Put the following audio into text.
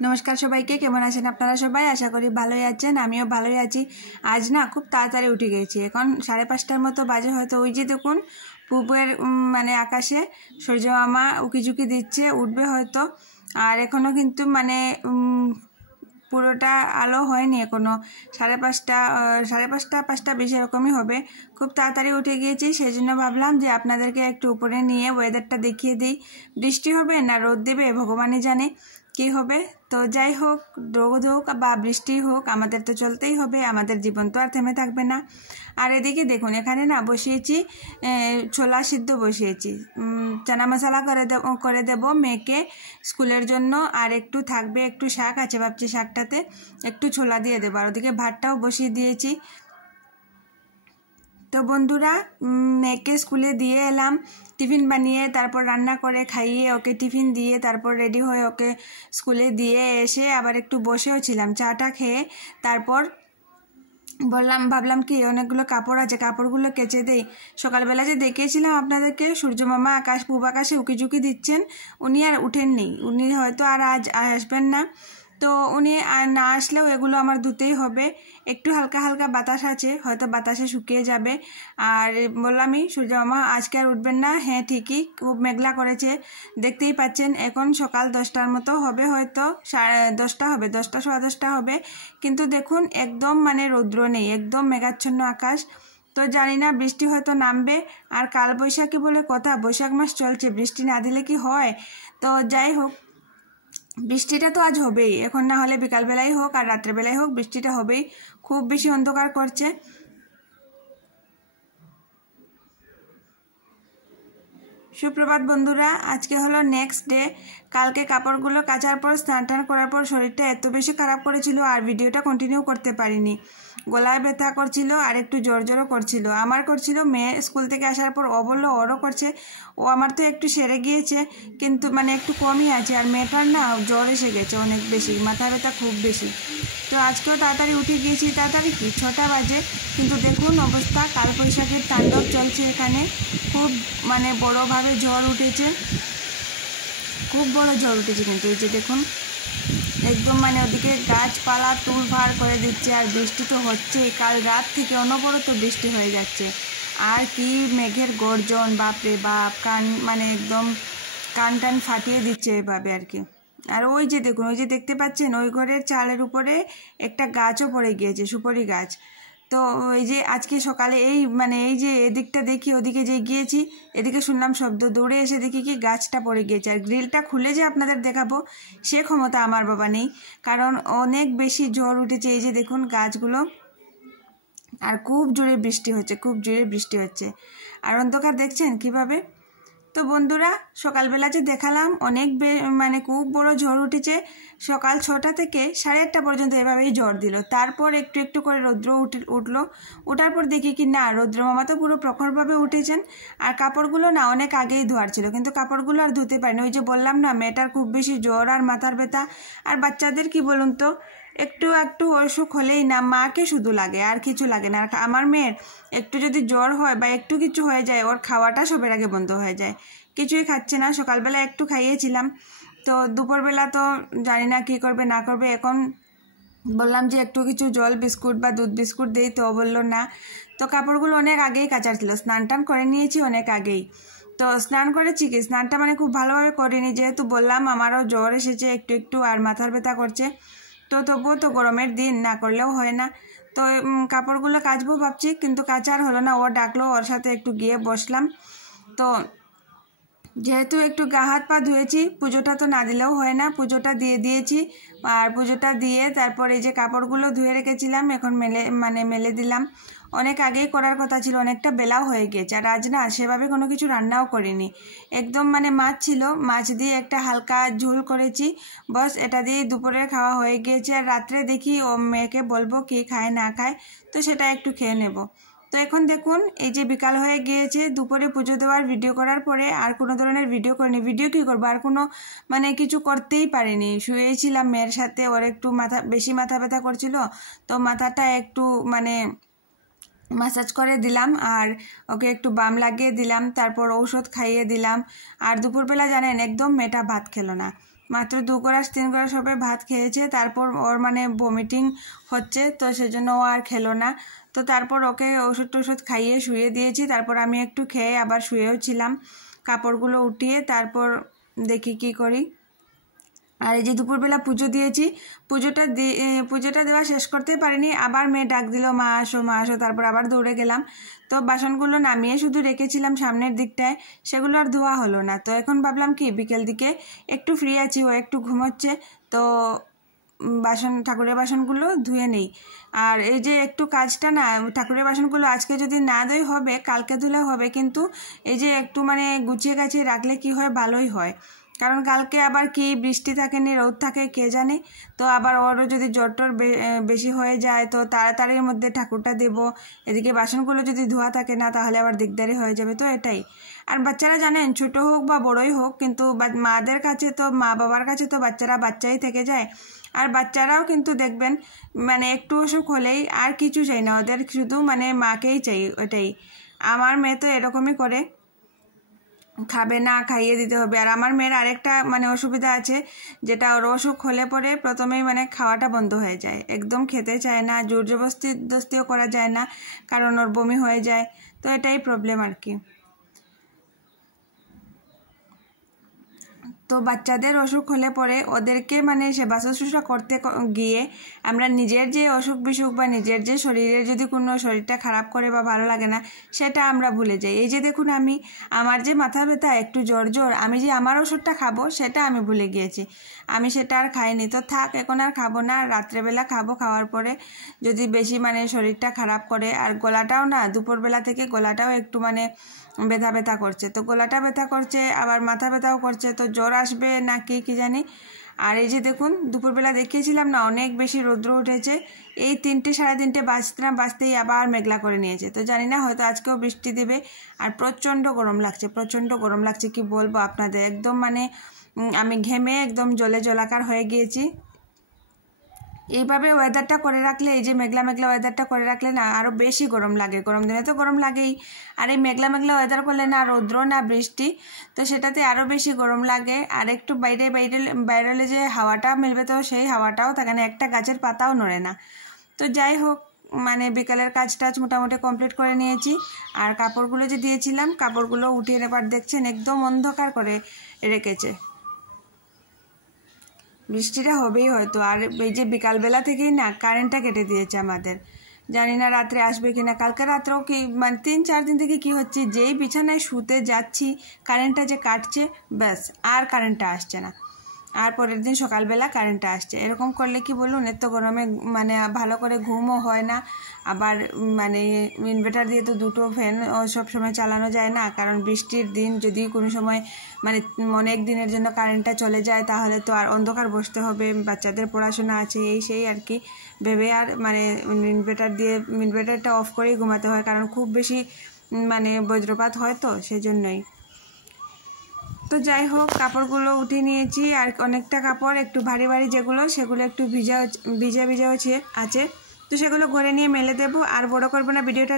नमस्कार सबाइके केमन आছেন আপনারা সবাই आशा करी ভালোই আছেন আমিও ভালোই আছি। आज ना खूब তাড়াতাড়ি উঠে গেছি, এখন 5:30টার মতো বাজে হয়তো। ওই যে দেখুন পূবের মানে আকাশে সূর্য মামা উকিঝুঁকি দিচ্ছে, উঠবে হয়তো। আর এখনো কিন্তু মানে পুরোটা আলো হয়নি, এখনো 5:30 5:20 এরকমই হবে। খুব তাড়াতাড়ি উঠে গিয়েছি, সেই জন্য ভাবলাম যে আপনাদেরকে একটু উপরে নিয়ে ওয়েদারটা দেখিয়ে দিই। বৃষ্টি হবে না রোদ দেবে ভগবানই জানে কি হবে। তো যাই হোক, রোদ হোক বা বৃষ্টি হোক, আমাদের তো চলতেই হবে, আমাদের জীবন তো আর থেমে থাকবে না। আর এদিকে দেখুন এখানে না বসিয়েছি ছোলা সিদ্ধ বসিয়েছি, চানা মশলা করে দেব মেয়েকে স্কুলের জন্য। আর একটু থাকবে, একটু শাক আছে, ভাবছি শাকটাতে একটু ছোলা দিয়ে দেবো। আর ওদিকে ভাতটাও বসিয়ে দিয়েছি। তো বন্ধুরা, মেয়েকে স্কুলে দিয়ে এলাম টিফিন বানিয়ে, তারপর রান্না করে খাইয়ে ওকে টিফিন দিয়ে তারপর রেডি হয়ে ওকে স্কুলে দিয়ে এসে আবার একটু বসেও ছিলাম চাটা খেয়ে। তারপর ভাবলাম কি অনেকগুলো কাপড় আছে, কাপড়গুলো কেচে দেই। সকালবেলা যে দেখিয়েছিলাম আপনাদেরকে সূর্য মামা পূব আকাশে উকিঝুঁকি দিচ্ছেন, উনি আর উঠেননি, উনি হয়তো আর আজ আসবেন না। তো উনি আর না আসলেও এগুলো আমার ধুতেই হবে। একটু হালকা হালকা বাতাস আছে, হয়তো বাতাসে শুকিয়ে যাবে। আর বললামই সূর্য মামা আজকে আর উঠবেন না। হ্যাঁ ঠিকই, খুব মেঘলা করেছে, দেখতেই পাচ্ছেন। এখন সকাল 10টার মতো হবে, হয়তো 10:30 হবে, 10টা সোয়া 10টা হবে। কিন্তু দেখুন একদম মানে রৌদ্র নেই, একদম মেঘাচ্ছন্ন আকাশ। তো জানি না বৃষ্টি হয়তো নামবে। আর কাল বৈশাখী বলে কথা, বৈশাখ মাস চলছে, বৃষ্টি না দিলে কি হয়। তো যাই হোক, বৃষ্টিটা তো আজ হবেই, এখন না হলে বিকালবেলাই হোক আর রাত্রেবেলাই হোক, বৃষ্টিটা হবেই। খুব বেশি অন্ধকার করছে। সুপ্রভাত বন্ধুরা, আজকে হলো নেক্সট ডে। কালকে কাপড়গুলো কাচার পর স্নান টান করার পর শরীরটা এত বেশি খারাপ করেছিল আর ভিডিওটা কন্টিনিউ করতে পারিনি। গলায় ব্যথা করছিল আর একটু জ্বরও করছিল। আমার করছিল, মেয়ে স্কুল থেকে আসার পর ও বললো ওরও করছে। ও আমার তো একটু সেরে গিয়েছে, কিন্তু মানে একটু কমই আছে। আর মেয়েটার না জ্বর এসে গেছে অনেক বেশি, মাথা ব্যথা খুব বেশি। তো আজকেও তাড়াতাড়ি উঠে গিয়েছি, তাড়াতাড়ি কি 6টা বাজে। কিন্তু দেখুন অবস্থা, কাল বৈশাখীর তাণ্ডব চলছে এখানে। খুব মানে বড়োভাবে ঝড় উঠেছে, খুব বড় ঝড় উঠেছে। কিন্তু এই যে দেখুন একদম মানে ওদিকে গাছপালা তুলভাড় করে দিচ্ছে। আর বৃষ্টি তো হচ্ছেই, কাল রাত থেকে অনবরত বৃষ্টি হয়ে যাচ্ছে। আর কি মেঘের গর্জন, বাপরে বাপ, কান মানে একদম কান টান ফাটিয়ে দিচ্ছে এভাবে আর কি। আর ওই যে দেখুন, ওই যে দেখতে পাচ্ছেন ওই ঘরের চালের উপরে একটা গাছও পড়ে গিয়েছে, সুপারি গাছ। তো ওই যে আজকে সকালে এই যে এদিকটা দেখি, ওদিকে যে গিয়েছি, এদিকে শুনলাম শব্দ, দৌড়ে এসে দেখি কি গাছটা পড়ে গিয়েছে। আর গ্রিলটা খুলে যে আপনাদের দেখাবো সে ক্ষমতা আমার বাবা নেই, কারণ অনেক বেশি ঝড় উঠেছে। এই যে দেখুন গাছগুলো, আর খুব জোরে বৃষ্টি হচ্ছে, খুব জোরে বৃষ্টি হচ্ছে। আর অন্ধকার দেখছেন কিভাবে। তো বন্ধুরা, সকালবেলা যে দেখালাম অনেক মানে খুব বড় ঝড় উঠেছে। সকাল 6টা থেকে 8:30 পর্যন্ত এভাবেই ঝড় দিল। তারপর একটু একটু করে রৌদ্র উঠলো। ওঠার পর দেখি কি না, রৌদ্র মামা তো পুরো প্রখরভাবে উঠেছেন। আর কাপড়গুলো না অনেক আগেই ধোয়ার ছিল, কিন্তু কাপড়গুলো আর ধুতে পারিনি। ওই যে বললাম না, মেয়েটার খুব বেশি জ্বর আর মাথার ব্যথা। আর বাচ্চাদের কি বলুন তো, একটু একটু অসুখ হলেই না মাকে শুধু লাগে, আর কিছু লাগে না। আর আমার মেয়ের একটু যদি জ্বর হয় বা একটু কিছু হয়ে যায়, ওর খাওয়াটা সবের আগে বন্ধ হয়ে যায়, কিছুই খাচ্ছে না। সকালবেলা একটু খাইয়েছিলাম, তো দুপুরবেলা তো জানি না কী করবে না করবে। এখন বললাম যে একটু কিছু জল বিস্কুট বা দুধ বিস্কুট দেই, তো বললো না। তো কাপড়গুলো অনেক আগেই কাচার ছিল, স্নান টান করে নিয়েছি অনেক আগেই। তো স্নান করেছি কি, স্নানটা মানে খুব ভালোভাবে করিনি, যেহেতু বললাম আমারও জ্বর এসেছে একটু একটু আর মাথার ব্যথা করছে। তো তবুও তো গরমের দিন, না করলেও হয় না। তো কাপড়গুলো কাচবো ভাবছি, কিন্তু কাচার হলো না। ও ডাকলো, ওর সাথে একটু গিয়ে বসলাম। তো যেহেতু একটু গা হাত পা ধুয়েছি, পুজোটা তো না দিলেও হয় না, পুজোটা দিয়ে দিয়েছি। আর পুজোটা দিয়ে তারপর এই যে কাপড়গুলো ধুয়ে রেখেছিলাম এখন মেলে দিলাম। অনেক আগেই করার কথা ছিল, অনেকটা বেলাও হয়ে গিয়েছে। আর আজ না সেভাবে কোনো কিছু রান্নাও করিনি, একদম মানে মাছ ছিল, মাছ দিয়ে একটা হালকা ঝোল করেছি, বস এটা দিয়ে দুপুরের খাওয়া হয়ে গিয়েছে। আর রাত্রে দেখি ও মেয়েকে বলবো কি খায় না খায়, তো সেটা একটু খেয়ে নেব। তো এখন দেখুন এই যে বিকাল হয়ে গিয়েছে, দুপুরে পুজো দেওয়ার ভিডিও করার পরে আর কোনো ধরনের ভিডিও করিনি। ভিডিও কী করবো, আর কোনো মানে কিছু করতেই পারিনি, শুয়েছিলাম মেয়ের সাথে। ওর একটু বেশি মাথা ব্যথা করছিল, তো মাথাটা একটু মানে মাসাজ করে দিলাম আর ওকে একটু বাম লাগিয়ে দিলাম, তারপর ঔষধ খাইয়ে দিলাম। আর দুপুরবেলা জানেন একদম মেয়েটা ভাত খেলো না, মাত্র 2 গ্লাস 3 গ্লাস হবে ভাত খেয়েছে, তারপর ওর মানে ভমিটিং হচ্ছে, তো সেজন্য ও আর খেলো না। তো তারপর ওকে ওষুধ খাইয়ে শুয়ে দিয়েছি, তারপর আমি একটু খেয়ে আবার শুয়েও ছিলাম, কাপড়গুলো উঠিয়ে তারপর দেখি কি করি। আর এই যে দুপুরবেলা পুজো দিয়েছি, পুজোটা দেওয়া শেষ করতেই পারিনি, আবার মেয়ে ডাক দিল মা আসো মা আসো, তারপর আবার দৌড়ে গেলাম। তো বাসনগুলো নামিয়ে শুধু রেখেছিলাম সামনের দিকটায়, সেগুলো আর ধোয়া হলো না। তো এখন ভাবলাম কি বিকেল দিকে একটু ফ্রি আছি, ও একটু ঘুমোচ্ছে, তো ঠাকুরের বাসনগুলো ধুয়ে নেই। আর এই যে একটু কাজটা না, ঠাকুরের বাসনগুলো আজকে যদি না ধুই হবে, কালকে ধুলেও হবে, কিন্তু এই যে একটু মানে গুছিয়ে গাছিয়ে রাখলে কি হয়, ভালোই হয়। কারণ কালকে আবার কি বৃষ্টি থাকে নি রোদ থাকে কে জানে, তো আবার ওরও যদি জ্বর টর বেশি হয়ে যায় তো তাড়াতাড়ির মধ্যে ঠাকুরটা দেব, এদিকে বাসনগুলো যদি ধোয়া থাকে না তাহলে আবার দিকদারি হয়ে যাবে। তো এটাই। আর বাচ্চারা জানেন ছোট হোক বা বড়ই হোক, কিন্তু মাদের কাছে তো মা বাবার কাছে তো বাচ্চারা বাচ্চাই থেকে যায়। আর বাচ্চারাও কিন্তু দেখবেন মানে একটু অসুখ হলেই আর কিছু চাই না, ওদের শুধু মানে মাকেই চাই। ওটাই আমার মেয়ে তো এরকমই করে, খাবে না খাইয়ে দিতে হবে। আর আমার মেয়ের আরেকটা মানে অসুবিধা আছে, যেটা ওর অসুখ হলে পরে প্রথমেই মানে খাওয়াটা বন্ধ হয়ে যায়, একদম খেতে চায় না, জোর জবরদস্তিও করা যায় না, কারণ ওর বমি হয়ে যায়। তো এটাই প্রবলেম আর কি। তো বাচ্চাদের অসুখ হলে পরে ওদেরকে মানে সেবা শুশ্রূষা করতে গিয়ে আমরা নিজের যে অসুখ বিসুখ বা নিজের যে শরীরের যদি কোনো শরীরটা খারাপ করে বা ভালো লাগে না, সেটা আমরা ভুলে যাই। এই যে দেখুন আমার যে মাথা ব্যথা একটু জ্বর আমি যে আমার ওষুধটা খাবো সেটা আমি ভুলে গিয়েছি, আমি সেটা আর খাইনি। তো থাক, এখন আর খাবো না, রাত্রেবেলা খাবো, খাওয়ার পরে যদি বেশি মানে শরীরটা খারাপ করে। আর গলাটাও না দুপুরবেলা থেকে গলাটাও একটু মানে ব্যথা ব্যথা করছে, তো গলাটা ব্যথা করছে আবার মাথা ব্যথাও করছে, তো জ্বর আসবে না কি জানি। আর এই যে দেখুন দুপুরবেলা দেখিয়েছিলাম না অনেক বেশি রৌদ্র উঠেছে, এই 3টে 3:30 বাজতেই আবার মেঘলা করে নিয়েছে। তো জানি না হয়তো আজকেও বৃষ্টি দেবে। আর প্রচণ্ড গরম লাগছে, কি বলবো আপনাদের, একদম মানে আমি ঘেমে একদম জলাকার হয়ে গিয়েছি। এইভাবে ওয়েদারটা করে রাখলে, এই যে মেঘলা ওয়েদারটা করে রাখলে না আরও বেশি গরম লাগে। গরম দিনে তো গরম লাগেই, আর এই মেঘলা ওয়েদার করলে না রৌদ্র না বৃষ্টি, তো সেটাতে আরও বেশি গরম লাগে। আর একটু বাইরে যে হাওয়াটা মিলবে, তো সেই হাওয়াটাও থাকে না, একটা গাছের পাতাও নড়ে না। তো যাই হোক, মানে বিকালের কাজ মোটামুটি কমপ্লিট করে নিয়েছি। আর কাপড়গুলো যে দিয়েছিলাম, কাপড়গুলো উঠিয়ে এবার দেখছেন একদম অন্ধকার করে রেখেছে, বৃষ্টিটা হবেই হয়তো। আর এই যে বিকালবেলা থেকেই না কারেন্টটা কেটে দিয়েছে আমাদের, জানি না রাত্রে আসবে কিনা। কালকে রাত্রেও কি মানে 3-4 দিন থেকে কি হচ্ছে, যেই বিছানায় শুতে যাচ্ছি কারেন্টটা যে কাটছে, ব্যাস আর কারেন্টটা আসছে না, আর পরের দিন সকালবেলা কারেন্টটা আসছে। এরকম করলে কি বলুন, এত গরমে মানে ভালো করে ঘুমও হয় না। আবার মানে ইনভার্টার দিয়ে তো 2টো ফ্যান সব সময় চালানো যায় না, কারণ বৃষ্টির দিন যদি কোনো সময় মানে অনেক দিনের জন্য কারেন্টটা চলে যায় তাহলে তো আর অন্ধকার বসতে হবে, বাচ্চাদের পড়াশোনা আছে, এই সেই আর কি ভেবে আর মানে ইনভার্টারটা অফ করেই ঘুমাতে হয়, কারণ খুব বেশি মানে বজ্রপাত হয়, তো সেজন্যই। তো যাই হোক, কাপড়গুলো উঠিয়ে নিয়েছি। আর অনেকটা কাপড় একটু ভারী যেগুলো, সেগুলো একটু ভিজা আছে, তো সেগুলো ঘরে নিয়ে মেলে দেবো। আর বড় করবো না ভিডিওটা।